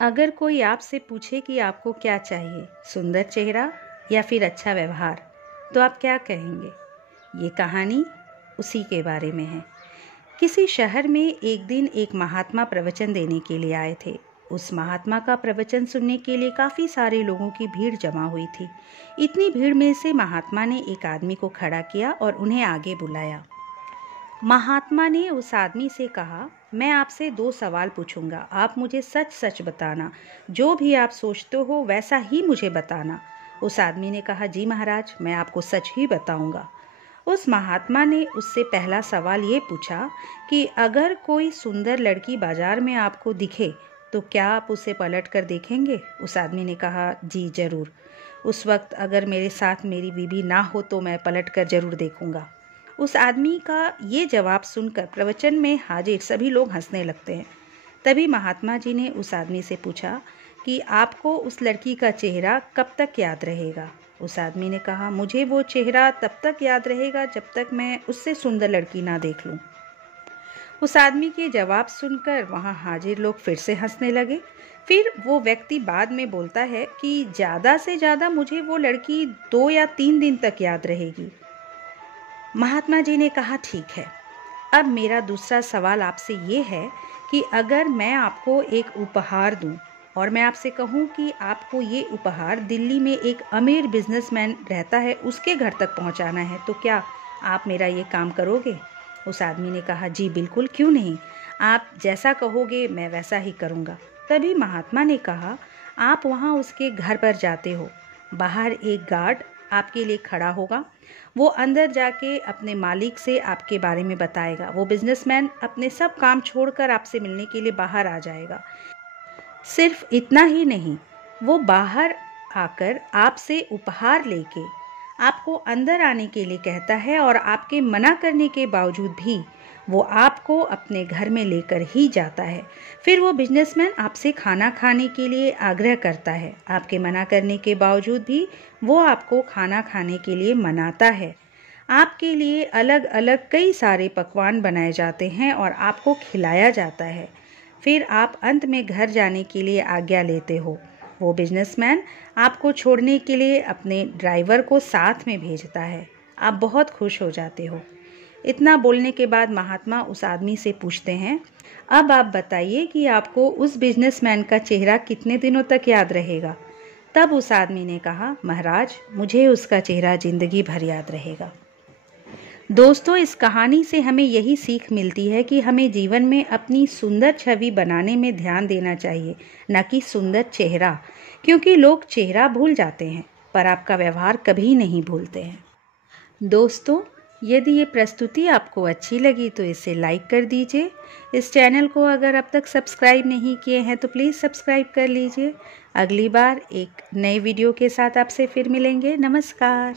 अगर कोई आपसे पूछे कि आपको क्या चाहिए, सुंदर चेहरा या फिर अच्छा व्यवहार, तो आप क्या कहेंगे? ये कहानी उसी के बारे में है। किसी शहर में एक दिन एक महात्मा प्रवचन देने के लिए आए थे। उस महात्मा का प्रवचन सुनने के लिए काफ़ी सारे लोगों की भीड़ जमा हुई थी। इतनी भीड़ में से महात्मा ने एक आदमी को खड़ा किया और उन्हें आगे बुलाया। महात्मा ने उस आदमी से कहा, मैं आपसे 2 सवाल पूछूंगा, आप मुझे सच सच बताना, जो भी आप सोचते हो वैसा ही मुझे बताना। उस आदमी ने कहा, जी महाराज, मैं आपको सच ही बताऊंगा। उस महात्मा ने उससे पहला सवाल ये पूछा कि अगर कोई सुंदर लड़की बाजार में आपको दिखे तो क्या आप उसे पलट कर देखेंगे? उस आदमी ने कहा, जी जरूर। उस वक्त अगर मेरे साथ मेरी बीवी ना हो तो मैं पलट कर जरूर देखूंगा। उस आदमी का ये जवाब सुनकर प्रवचन में हाजिर सभी लोग हंसने लगते हैं। तभी महात्मा जी ने उस आदमी से पूछा कि आपको उस लड़की का चेहरा कब तक याद रहेगा? उस आदमी ने कहा, मुझे वो चेहरा तब तक याद रहेगा जब तक मैं उससे सुंदर लड़की ना देख लूं। उस आदमी के जवाब सुनकर वहां हाजिर लोग फिर से हंसने लगे। फिर वो व्यक्ति बाद में बोलता है कि ज़्यादा से ज़्यादा मुझे वो लड़की 2 या 3 दिन तक याद रहेगी। महात्मा जी ने कहा, ठीक है। अब मेरा दूसरा सवाल आपसे ये है कि अगर मैं आपको एक उपहार दूं और मैं आपसे कहूं कि आपको ये उपहार दिल्ली में एक अमीर बिजनेसमैन रहता है उसके घर तक पहुंचाना है, तो क्या आप मेरा ये काम करोगे? उस आदमी ने कहा, जी बिल्कुल, क्यों नहीं, आप जैसा कहोगे मैं वैसा ही करूँगा। तभी महात्मा ने कहा, आप वहाँ उसके घर पर जाते हो, बाहर एक गार्ड आपके लिए खड़ा होगा। वो अंदर जाके अपने मालिक से आपके बारे में बताएगा। वो बिजनेसमैन अपने सब काम छोड़कर आपसे मिलने के लिए बाहर आ जाएगा। सिर्फ इतना ही नहीं, वो बाहर आकर आपसे उपहार लेके आपको अंदर आने के लिए कहता है और आपके मना करने के बावजूद भी वो आपको अपने घर में लेकर ही जाता है। फिर वो बिजनेसमैन आपसे खाना खाने के लिए आग्रह करता है। आपके मना करने के बावजूद भी वो आपको खाना खाने के लिए मनाता है। आपके लिए अलग अलग कई सारे पकवान बनाए जाते हैं और आपको खिलाया जाता है। फिर आप अंत में घर जाने के लिए आज्ञा लेते हो। वो बिजनेसमैन आपको छोड़ने के लिए अपने ड्राइवर को साथ में भेजता है। आप बहुत खुश हो जाते हो। इतना बोलने के बाद महात्मा उस आदमी से पूछते हैं, अब आप बताइए कि आपको उस बिजनेसमैन का चेहरा कितने दिनों तक याद रहेगा? तब उस आदमी ने कहा, महाराज, मुझे उसका चेहरा जिंदगी भर याद रहेगा। दोस्तों, इस कहानी से हमें यही सीख मिलती है कि हमें जीवन में अपनी सुंदर छवि बनाने में ध्यान देना चाहिए, न कि सुंदर चेहरा, क्योंकि लोग चेहरा भूल जाते हैं पर आपका व्यवहार कभी नहीं भूलते हैं। दोस्तों, यदि ये प्रस्तुति आपको अच्छी लगी तो इसे लाइक कर दीजिए। इस चैनल को अगर अब तक सब्सक्राइब नहीं किए हैं तो प्लीज़ सब्सक्राइब कर लीजिए। अगली बार एक नए वीडियो के साथ आपसे फिर मिलेंगे। नमस्कार।